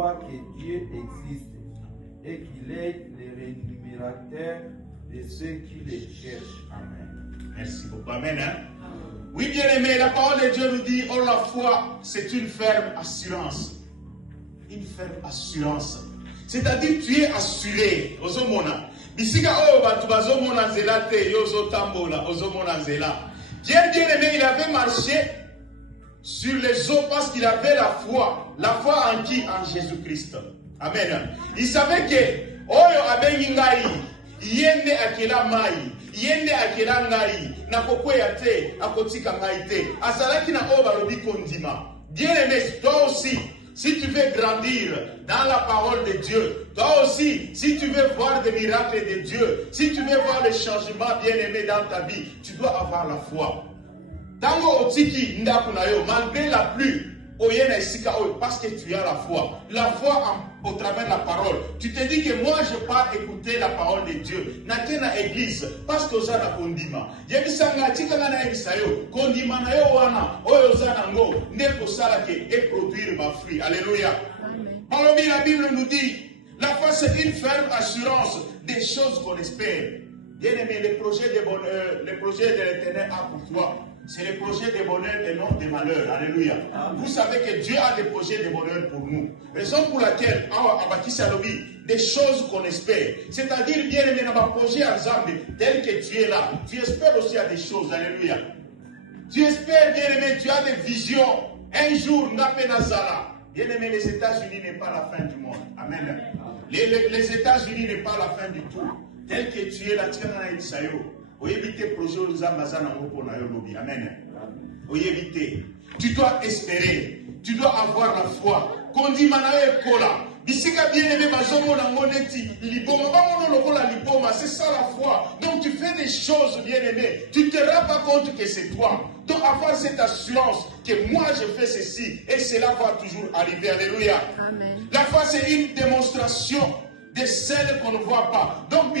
croit que Dieu existe et qu'il est le rémunérateur de ceux qui le cherchent. Amen. Merci beaucoup. Amen. Oui, bien aimé, la parole de Dieu nous dit, oh, la foi, c'est une ferme assurance. Une ferme assurance. C'est-à-dire, tu es assuré. Ozomona. Bisika oh, batu bazomona nzela te, yozo tambola, ozomona nzela. Bien aimé, il avait marché sur les eaux parce qu'il avait la foi. La foi en qui? En Jésus-Christ. Amen. Il savait que, oyo abengi ngai, yende akela mai, yende akela ngai, nakokweya te, akotika ngai te. Azalaki na oyo balobi kondima. Bien aimé, toi aussi, si tu veux grandir dans la parole de Dieu, toi aussi, si tu veux voir des miracles de Dieu, si tu veux voir les changements bien aimés dans ta vie, tu dois avoir la foi. Tango otiki ndaku na yo, malgré la pluie, oyena esika oyo, parce que tu as la foi. La foi au travers de la parole. Tu te dis que moi je pars écouter la parole de Dieu. Nakena église, parce que oza na kondima. Yebisanga tika na yebisa yo, kondima na yo wana, oyo oza nango, ndeko sala ke et produire ma fruit. Alléluia. Amen. Alors la Bible nous dit, la foi c'est une ferme assurance des choses qu'on espère. Bien aimé, les projets de bonheur, les projets de l'éternel a pour toi. C'est les projets de bonheur et non de malheur. Alléluia. Amen. Vous savez que Dieu a des projets de bonheur pour nous. Raison pour laquelle, des choses qu'on espère. C'est-à-dire, bien aimé, dans ma projet ensemble, tel que tu es là, tu espères aussi à des choses. Alléluia. Tu espères, bien aimé, tu as des visions. Un jour, Napenazara. Bien aimé, les États-Unis n'est pas la fin du monde. Amen. Les États-Unis n'est pas la fin du tout. Tel que tu es là, tu es dans Isaïo. Amen. Tu dois espérer. Tu dois avoir la foi. C'est ça la foi. Donc tu fais des choses bien aimées. Tu ne te rends pas compte que c'est toi. Donc avoir cette assurance que moi je fais ceci et cela va toujours arriver. Alléluia. Amen. La foi c'est une démonstration de celles qu'on ne voit pas. Donc,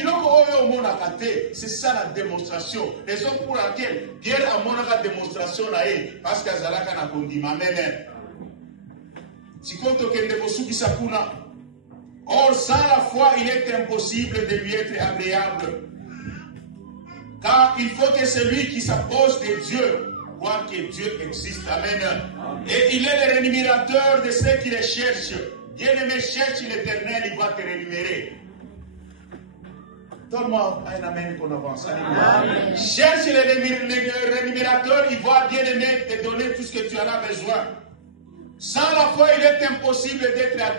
c'est ça la démonstration. Raison pour laquelle Pierre a mon démonstration là, parce que Zalaka n'a pas dit, Amen. Si compte que ne vous sakuna. Or, sans la foi, il est impossible de lui être agréable. Car il faut que celui qui s'approche de Dieu croit que Dieu existe. Amen. Et il est le rémunérateur de ceux qui le cherchent. Bien-aimé, cherche l'éternel, il va te rémunérer. Donne-moi un amen qu'on avance. Amen. Cherche le rémunérateur, il va bien aimé te donner tout ce que tu en as besoin. Sans la foi, il est impossible d'être agréé.